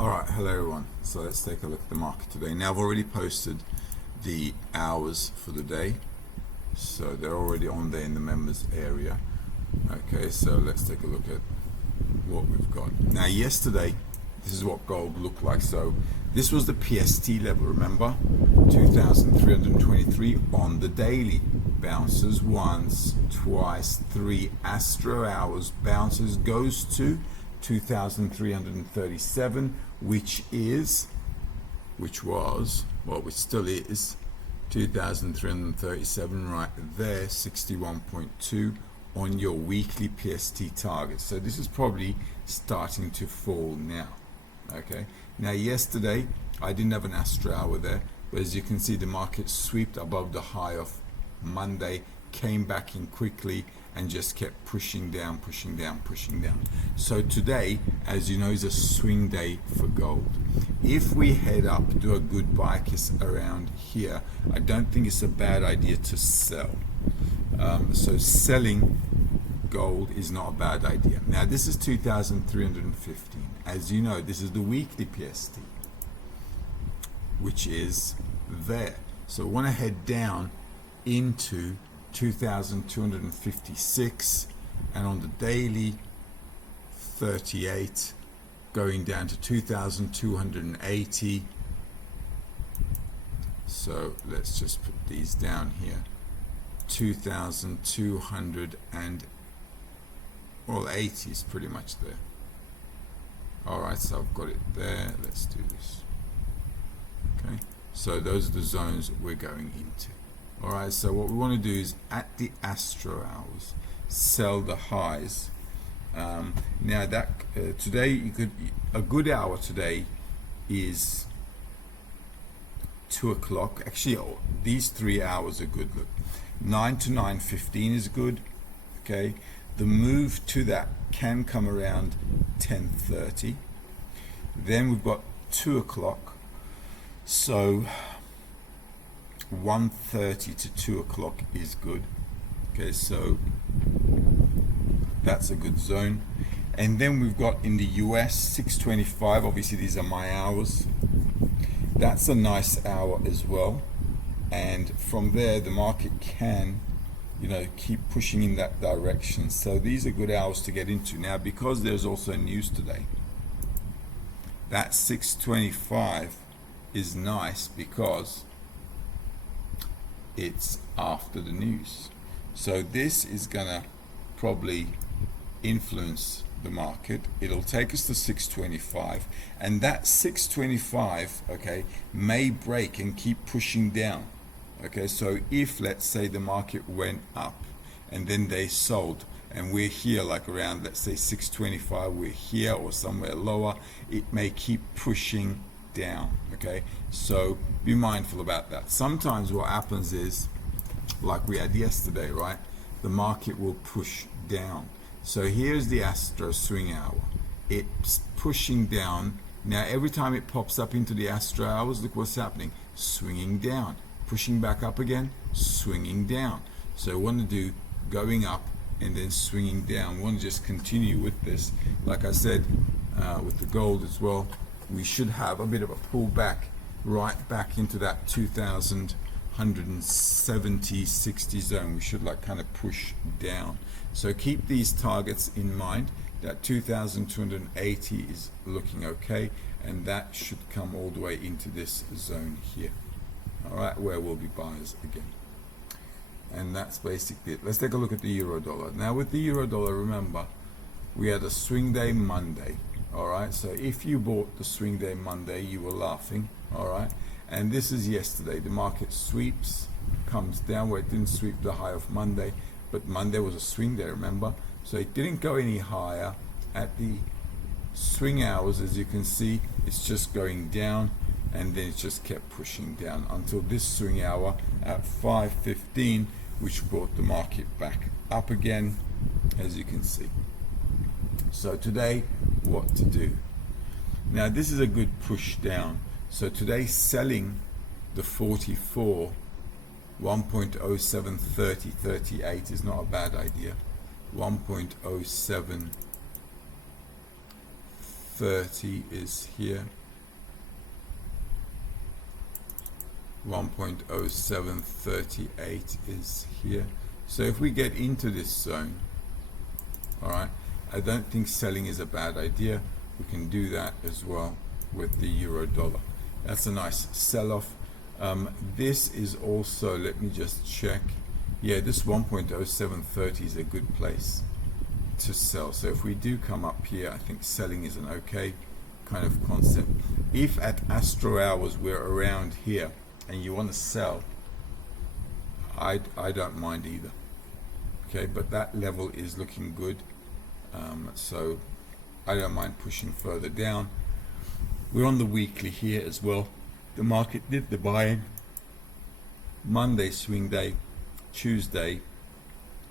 Alright, hello everyone. So let's take a look at the market today. Now I've already posted the hours for the day, so they're already on there in the members area. Okay, so let's take a look at what we've got. Now yesterday, this is what gold looked like. So this was the PST level, remember? 2,323 on the daily. Bounces once, twice, three Astro hours. Bounces, goes to 2,337, which still is 2,337 right there, 61.2 on your weekly PST target. So this is probably starting to fall now. Okay, now yesterday I didn't have an Astro hour there, but as you can see, the market swept above the high of Monday, came back in quickly and just kept pushing down, pushing down, pushing down. So today, as you know, is a swing day for gold. If we head up, do a good buy kiss around here, I don't think it's a bad idea to sell. So selling gold is not a bad idea. Now this is 2,315. As you know, this is the weekly PST, which is there. So we want to head down into 2,256, and on the daily 38, going down to 2,280. So let's just put these down here. 2,280 is pretty much there. Alright, so I've got it there. Let's do this. Okay, so those are the zones we're going into. Alright, so what we want to do is at the Astro hours, sell the highs. Now that today a good hour today is 2 o'clock. Actually, these 3 hours are good. Look, 9 to 9:15 is good. Okay, the move to that can come around 10:30. Then we've got 2 o'clock. So 1:30 to 2 o'clock is good. Okay, so that's a good zone. And then we've got in the US 6:25. Obviously these are my hours. That's a nice hour as well. And from there the market can, you know, keep pushing in that direction. So these are good hours to get into. Now because there's also news today, that 6:25 is nice because it's after the news. So this is gonna probably influence the market. It'll take us to 625, and that 625, okay, may break and keep pushing down. Okay, so if let's say the market went up and then they sold and we're here like around, let's say 625, we're here or somewhere lower, it may keep pushing down. Okay, so be mindful about that. Sometimes what happens is, like we had yesterday, right, the market will push down. So here's the Astro swing hour, it's pushing down. Now every time it pops up into the Astro hours, look what's happening, swinging down, pushing back up again, swinging down. So we want to do going up and then swinging down. We want to just continue with this. Like I said, with the gold as well, we should have a bit of a pullback right back into that 2,170, 60 zone. We should like kind of push down. So keep these targets in mind. That 2,280 is looking okay, and that should come all the way into this zone here. All right, where we'll be buyers again. And that's basically it. Let's take a look at the euro dollar. Now with the euro dollar, remember, we had a swing day Monday. All right, so if you bought the swing day Monday, you were laughing. All right, and this is yesterday. The market sweeps, comes down where it didn't sweep the high of Monday, but Monday was a swing day, remember? So it didn't go any higher. At the swing hours, as you can see, it's just going down, and then it just kept pushing down until this swing hour at 5:15, which brought the market back up again, as you can see. So today, what to do? Now this is a good push down. So today selling the 44, 1.073038 is not a bad idea. 1.07 30 is here. 1.0738 is here. So if we get into this zone, all right, I don't think selling is a bad idea. We can do that as well with the euro dollar. That's a nice sell-off. This is also, let me just check. Yeah, this 1.0730 is a good place to sell. So if we do come up here, I think selling is an okay kind of concept. If at Astro hours we're around here and you want to sell, I don't mind either. Okay, but that level is looking good. So I don't mind pushing further down. We're on the weekly here as well. The market did the buying. Monday swing day, Tuesday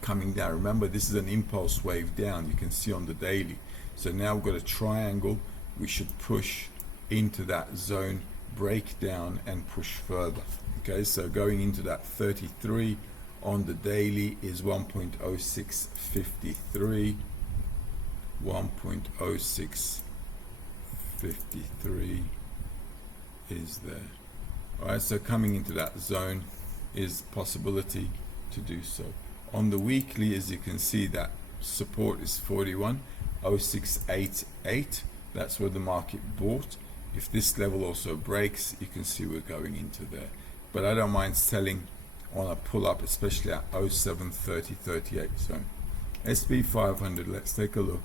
coming down. Remember, this is an impulse wave down. You can see on the daily. So now we've got a triangle. We should push into that zone, break down and push further. Okay, so going into that 33 on the daily is 1.0653. 1.0653 is there. All right, so coming into that zone is possibility to do so. On the weekly, as you can see, that support is 41.0688. That's where the market bought. If this level also breaks, you can see we're going into there. But I don't mind selling on a pull up, especially at 073038 zone. SP 500, let's take a look.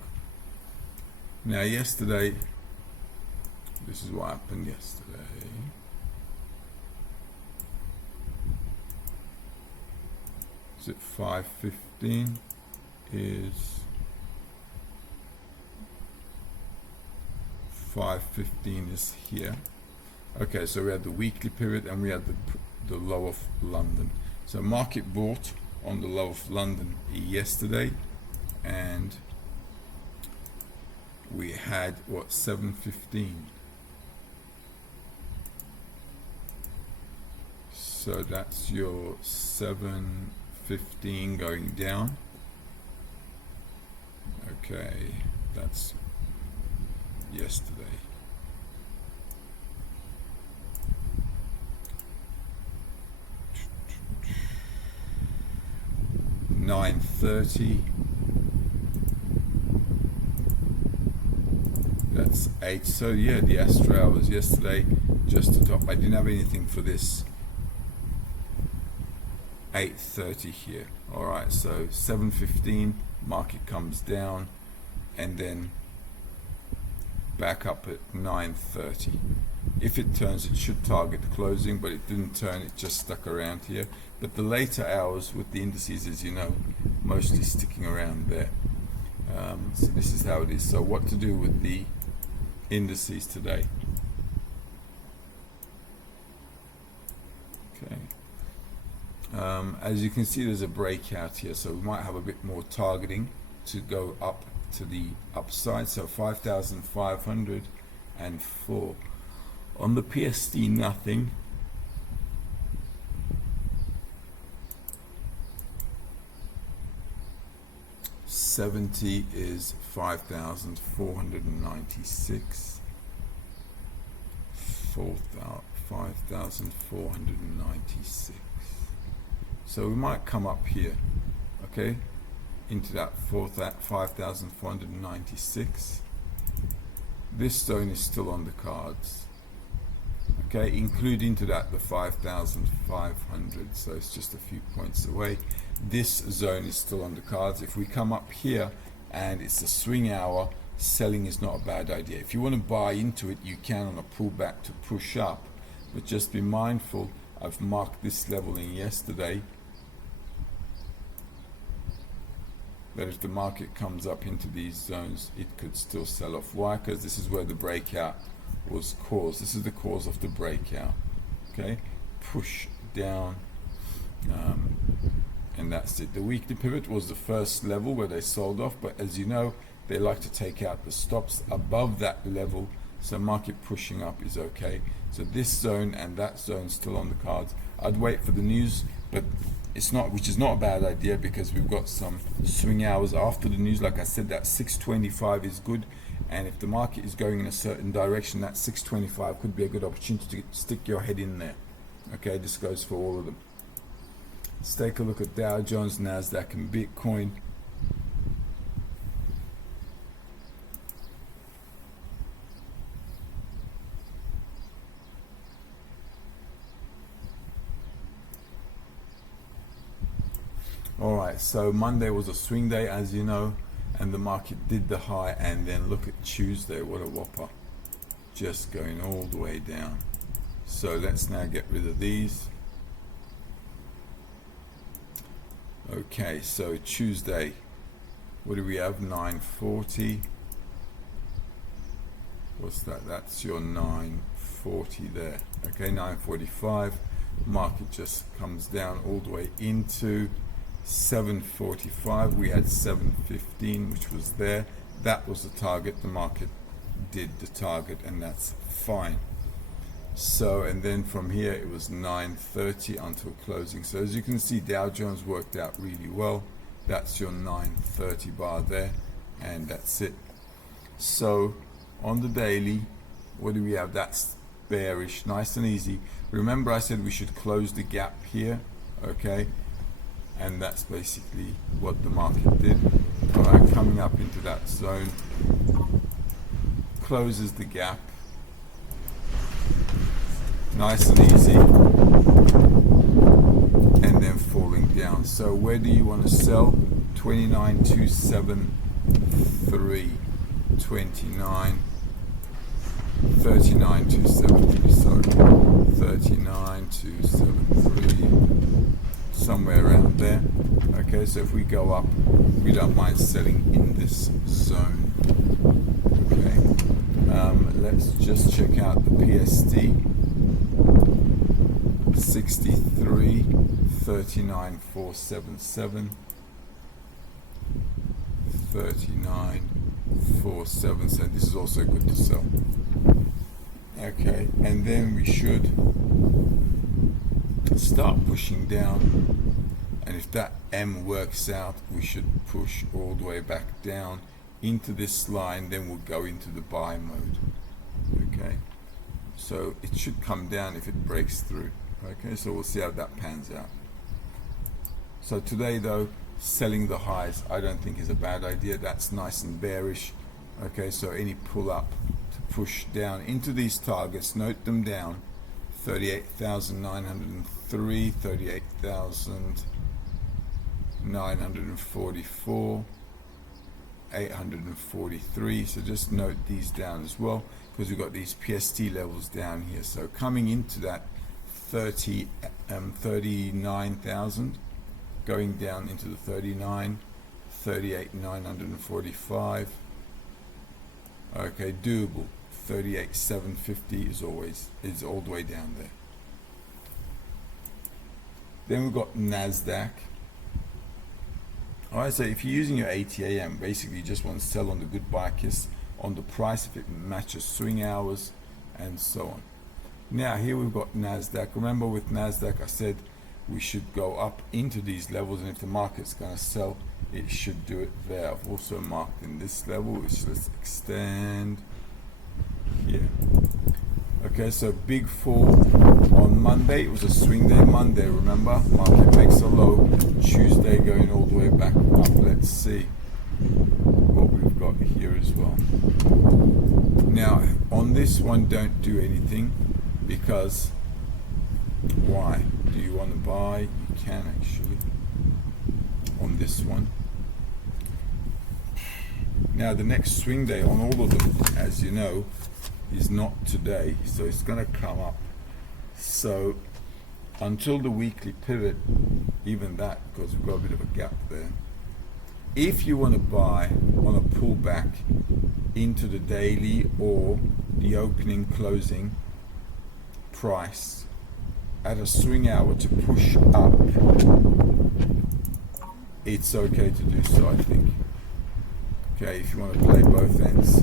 Now yesterday, this is what happened yesterday. Is it 515? Is 515 is here. Okay, so we had the weekly period and we had the low of London. So market bought on the low of London yesterday, and we had what, 715. So that's your 715 going down. Okay, that's yesterday. $9.30. That's 8. So yeah, the Astro hours yesterday just to top. I didn't have anything for this 8:30 here. All right, so 7:15 market comes down and then back up at 9:30. If it turns, it should target closing, but it didn't turn, it just stuck around here. But the later hours with the indices, as you know, mostly sticking around there. So this is how it is. So what to do with the indices today? Okay. As you can see, there's a breakout here, so we might have a bit more targeting to go up to the upside. So 5,504 on the PST, nothing. $70 is 5,496. 5,496. So we might come up here, okay, into that 5,496. This zone is still on the cards. Okay, include into that the 5,500, so it's just a few points away. This zone is still on the cards. If we come up here and it's a swing hour, selling is not a bad idea. If you want to buy into it, you can on a pullback to push up, but just be mindful. I've marked this level in yesterday, that if the market comes up into these zones, it could still sell off. Why? Because this is where the breakout was caused. This is the cause of the breakout. Okay, push down, and that's it. The weekly pivot was the first level where they sold off, but as you know, they like to take out the stops above that level, so market pushing up is okay. So this zone and that zone still on the cards. I'd wait for the news, but it's not, which is not a bad idea, because we've got some swing hours after the news. Like I said, that 625 is good. And if the market is going in a certain direction, that 625 could be a good opportunity to stick your head in there. Okay, this goes for all of them. Let's take a look at Dow Jones, NASDAQ, and Bitcoin. Alright, so Monday was a swing day, as you know, and the market did the high, and then look at Tuesday, what a whopper. Just going all the way down. So let's now get rid of these. Okay, so Tuesday, what do we have? 940. What's that? That's your 940 there. Okay, 945. Market just comes down all the way into 745. We had 715, which was there. That was the target. The market did the target, and that's fine. So, and then from here it was 930 until closing. So as you can see, Dow Jones worked out really well. That's your 930 bar there, and that's it. So on the daily, what do we have? That's bearish, nice and easy. Remember I said we should close the gap here, okay? And that's basically what the market did. All right, coming up into that zone, closes the gap, nice and easy, and then falling down. So where do you want to sell? 29,273, 39,273, sorry, 39,273, somewhere around there. Okay, so if we go up, we don't mind selling in this zone. Okay, let's just check out the PST. 63, 39,477, 39,477. This is also good to sell. Okay, and then we should start pushing down, and if that M works out, we should push all the way back down into this line. Then we'll go into the buy mode. Okay, so it should come down if it breaks through. Okay, so we'll see how that pans out. So today though, selling the highs I don't think is a bad idea. That's nice and bearish. Okay, so any pull up to push down into these targets, note them down: 38,903, 38,944, 843. So just note these down as well, because we've got these PST levels down here. So coming into that 39,000, going down into the 39, 38,945. Okay, doable. 38,750 is all the way down there. Then we've got NASDAQ. Alright, so if you're using your ATAM, basically you just want to sell on the good buy kiss on the price if it matches swing hours and so on. Now here we've got NASDAQ. Remember with NASDAQ I said we should go up into these levels, and if the market's going to sell, it should do it there. I've also marked in this level, which let's extend here. Okay, so big fall on Monday. It was a swing day Monday, remember? Market makes a low. Tuesday going all the way back up. Let's see what we've got here as well. Now on this one, don't do anything, because why? Do you want to buy? You can actually on this one. Now the next swing day on all of them, as you know, is not today, so it's going to come up. So until the weekly pivot, even that, because we've got a bit of a gap there. If you want to buy on a pullback into the daily or the opening closing price at a swing hour to push up, it's okay to do so, I think. Okay, if you want to play both ends,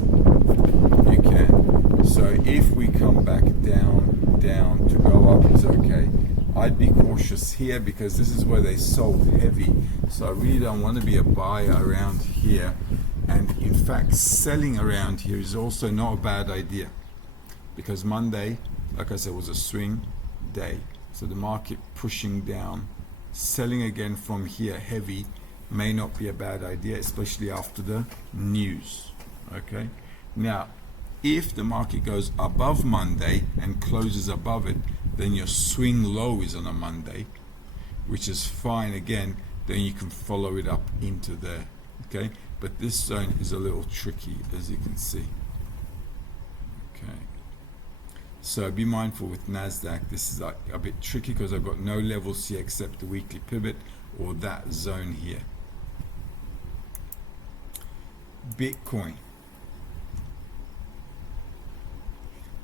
you can. So if we come back down, to go up is okay. I'd be cautious here because this is where they sold heavy. So I really don't want to be a buyer around here. And in fact, selling around here is also not a bad idea, because Monday, like I said, was a swing day. So the market pushing down, selling again from here heavy may not be a bad idea, especially after the news. Okay, now if the market goes above Monday and closes above it, then your swing low is on a Monday, which is fine again. Then you can follow it up into there. Okay, but this zone is a little tricky, as you can see. Okay, so be mindful with NASDAQ. This is like a bit tricky because I've got no levels here except the weekly pivot or that zone here. Bitcoin.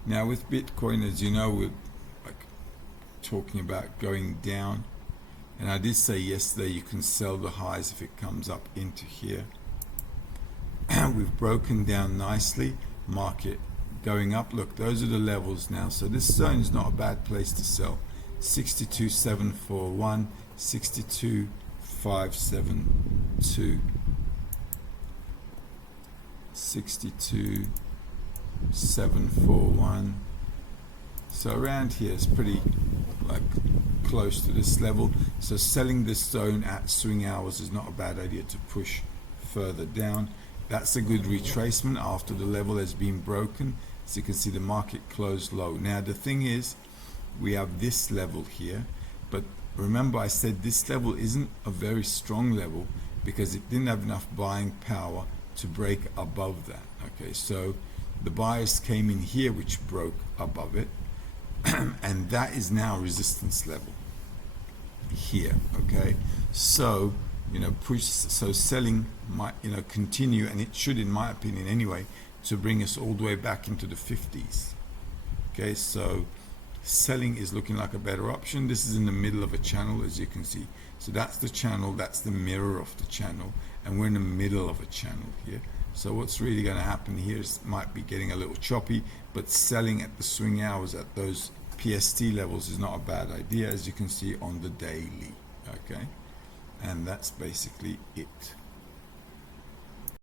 Now with Bitcoin, as you know, we're like talking about going down, and I did say yesterday you can sell the highs if it comes up into here. We've broken down nicely, market going up. Look, those are the levels now, so this zone is not a bad place to sell. 62,741, 62,572, 62,741. So around here is pretty like close to this level. So selling this zone at swing hours is not a bad idea to push further down. That's a good retracement after the level has been broken. As you can see, the market closed low. Now the thing is, we have this level here, but remember I said this level isn't a very strong level because it didn't have enough buying power to break above that. Okay, so the buyers came in here which broke above it, and that is now resistance level here. Okay, so push, so selling might continue, and it should, in my opinion anyway, to bring us all the way back into the 50s. Okay, so selling is looking like a better option. This is in the middle of a channel, as you can see. So that's the channel, that's the mirror of the channel, and we're in the middle of a channel here. So what's really going to happen here is might be getting a little choppy, but selling at the swing hours at those PST levels is not a bad idea, as you can see on the daily. Okay, and that's basically it.